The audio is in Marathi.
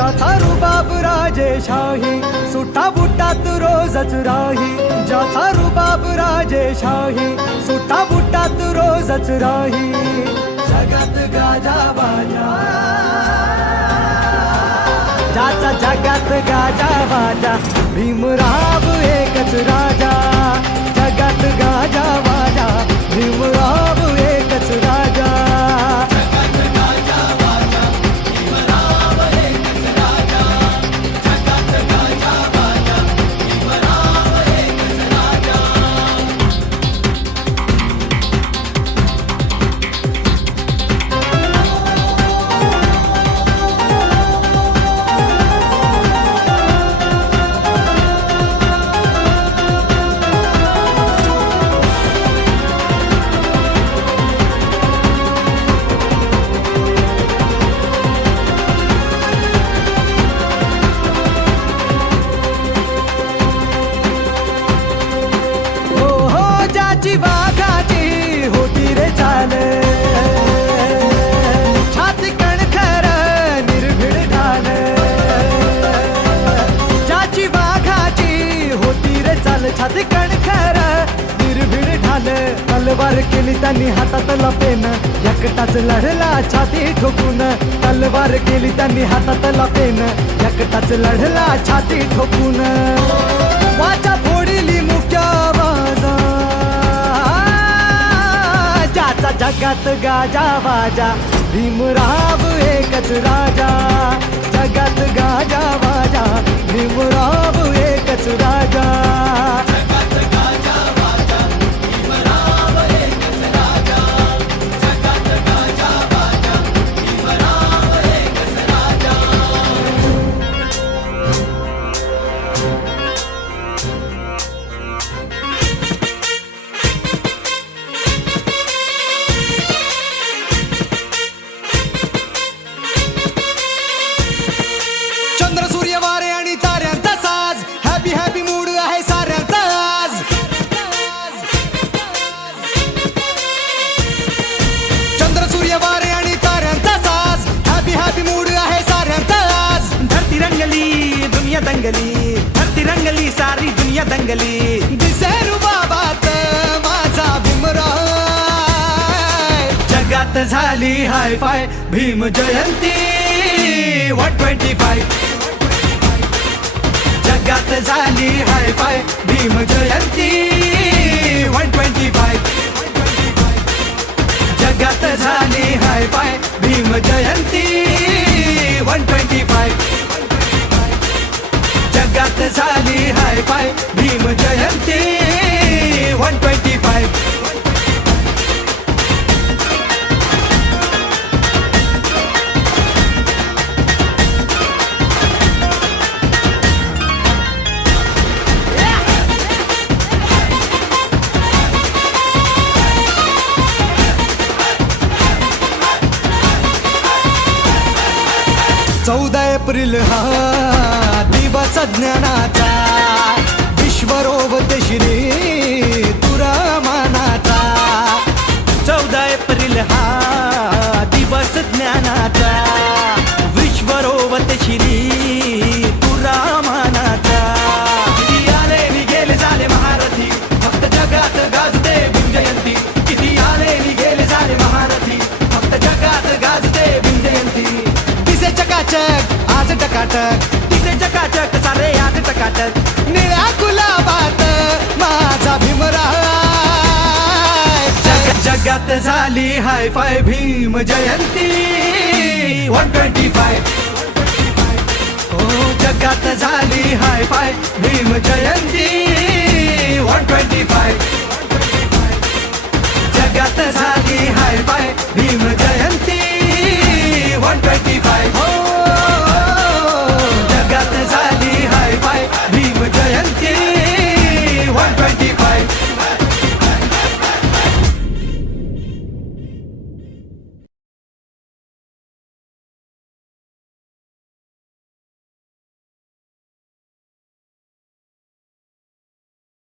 ज्याचा रुबाब राजेशाही सुट्टा बुट्टात रोजच राही ज्याचा रुबाब राजेशाही सुट्टा बुट्टात रोजच राही जगात गाजा बाजा ज्याचा जगात गाजा बाजा भीमराव एकच राजा जगात गाजा बाजा भीमराव एकच राजा वाघाची होती रे चाल छाती कणखर निर्भीड ढाल ज्याची वाघाची होती रे चाल छाती कणखर निर्भीड ढाल तलवार केली त्यांनी हातात लपेन एकटाच लढला छाती ठोकून तलवार केली त्यांनी हातात लपेन एकटाच लढला छाती ठोकून वाचा फोडली मुख्य बाजा ज्याचा जगात गाजा बाजा भीमराव एकच राजा जगात गाजा बाजा भीमराव एकच राजा जगात गाजा बाजा भीमराव एकच राजा जगात गाजा बाजा भीमराव एकच राजा चंद्र सूर्य वारे आणि ताऱ्यांचा साज हॅपी हॅपी मूड आहे साऱ्यांचा आज चंद्र सूर्य वारे आणि ताऱ्यांचा साज हॅपी हॅपी मूड आहे साऱ्यांचा आज धरती रंगली दुनिया दंगली धरती रंगली सारी दुनिया दंगली दिसे रुबाबात माझा भीमराव जगात झाली हाय फाय भीम जयंती 125 जगात झाली हाय फाय भीम जयंती 125 जगात झाली हाय फाय भीम जयंती 125 जगात झाली हाय फाय भीम जयंती 125 14 एप्रिल हा दिवस ज्ञानाचा विश्वरोवते श्री तुरामानाचा 14 एप्रिल हा दिवस ज्ञानाचा विश्वरोवते श्री तुरामानाचा किती आले नि गेले झाले महारथी फक्त जगात गाजते भीम जयंती किती आले नि गेले झाले महारथी फक्त जगात गाजते भीम जयंती दिसे चकाचक आज टकाटक तिचे चकाचक सारे आज टकाटक निळ्या गुलाबात माझा भीमराव जगात झाली हाय फाय भीम जयंती 125 हो जगात झाली हाय फाय भीम जयंती 125 जगात झाली हाय फाय भीम जयंती 125